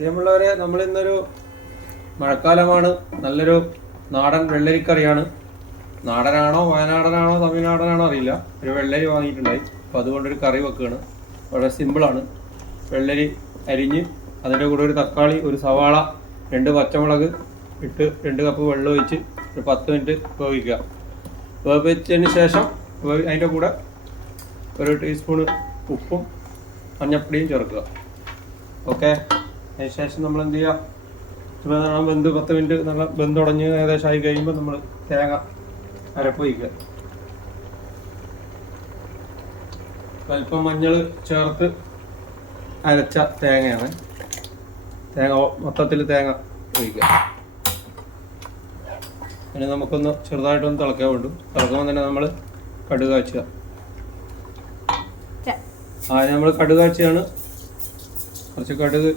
പ്രിയമുള്ളവരെ നമ്മൾ ഇന്നൊരു മഴക്കാലമാണ്. നല്ലൊരു നാടൻ വെള്ളരിക്കറിയാണ്. നാടനാണോ വയനാടനാണോ തമിഴ്നാടനാണോ അറിയില്ല. ഒരു വെള്ളരി വാങ്ങിയിട്ടുണ്ടായി. അപ്പോൾ അതുകൊണ്ടൊരു കറി വെക്കുകയാണ് വളരെ സിമ്പിളാണ്. വെള്ളരി അരിഞ്ഞ് അതിന്റെ കൂടെ ഒരു തക്കാളി ഒരു സവാള രണ്ട് പച്ചമുളക് ഇട്ട് രണ്ട് കപ്പ് വെള്ളം ഒഴിച്ച് ഒരു പത്ത് മിനിറ്റ് വേവിക്കുക. വേവിച്ചതിന് ശേഷം അതിന്റെ കൂടെ ഒരു ടീസ്പൂണ് ഉപ്പും മഞ്ഞപ്പൊടിയും ചേർക്കുക. ഓക്കെ? അതിന് ശേഷം നമ്മൾ എന്ത് ചെയ്യുക? ഇപ്പം ബന്ധ് വെന്ത് പത്ത് മിനിറ്റ് നല്ല വെന്തുടഞ്ഞ് ഏകദേശം ആയി കഴിയുമ്പോൾ നമ്മൾ തേങ്ങ അരപ്പ് വയ്ക്കുക. അല്പം മഞ്ഞൾ ചേർത്ത് അരച്ച തേങ്ങയാണ്. തേങ്ങ മൊത്തത്തിൽ തേങ്ങ ഒഴിക്കുക. പിന്നെ നമുക്കൊന്ന് ചെറുതായിട്ടൊന്ന് തിളക്കാൻ വേണ്ടു തിളക്കുമ്പോൾ തന്നെ നമ്മൾ കടുക് കാച്ചുക ആ നമ്മൾ കടുക് കാച്ചിയാണ്. കുറച്ച് കടുക്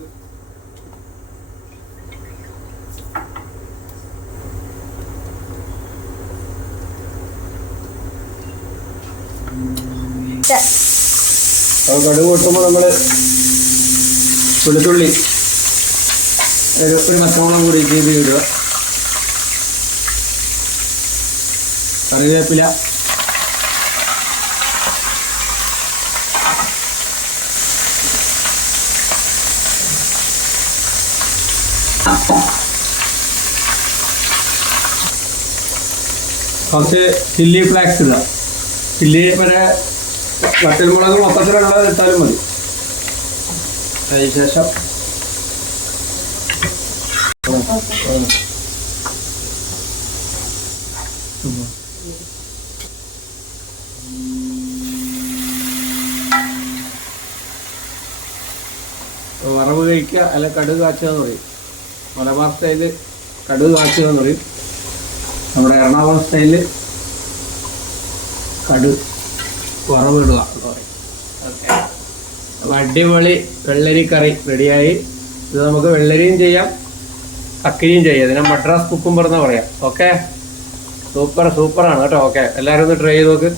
അപ്പോൾ കടുക് പൊട്ടുമ്പോൾ നമ്മൾ വെളുത്തുള്ളി ഒരു ഒരു കൂടി ചെയ്ത് ഇടുക. കറിവേപ്പില. കുറച്ച് ചില്ലി ഫ്ലാക്സ് ഇടുക. ചില്ലി വരെ മൊത്തത്തിൽ മൊത്തത്തിലുള്ളത് ഇട്ടാലും മതി. അതിനുശേഷം വറവ് കഴിക്കുക അല്ല കടുക് കാച്ചുക എന്ന് പറയും. മലബാർ സ്റ്റൈൽ കടുക് കാച്ചുക എന്ന് പറയും. നമ്മുടെ എറണാകുളം സ്റ്റൈലിൽ കടു. വറവിടുക എന്ന് പറയും അപ്പോൾ അടിപൊളി വെള്ളരി കറി റെഡിയായി. ഇത് നമുക്ക് വെള്ളരിയും ചെയ്യാം. കക്കരിയും ചെയ്യാം. ഇതിനെ മദ്രാസ് കുക്കുംബർ എന്ന് പറയാം. ഓക്കെ? സൂപ്പർ സൂപ്പറാണ് കേട്ടോ. ഓക്കെ. എല്ലാവരും ഒന്ന് ട്രൈ ചെയ്ത് നോക്ക്.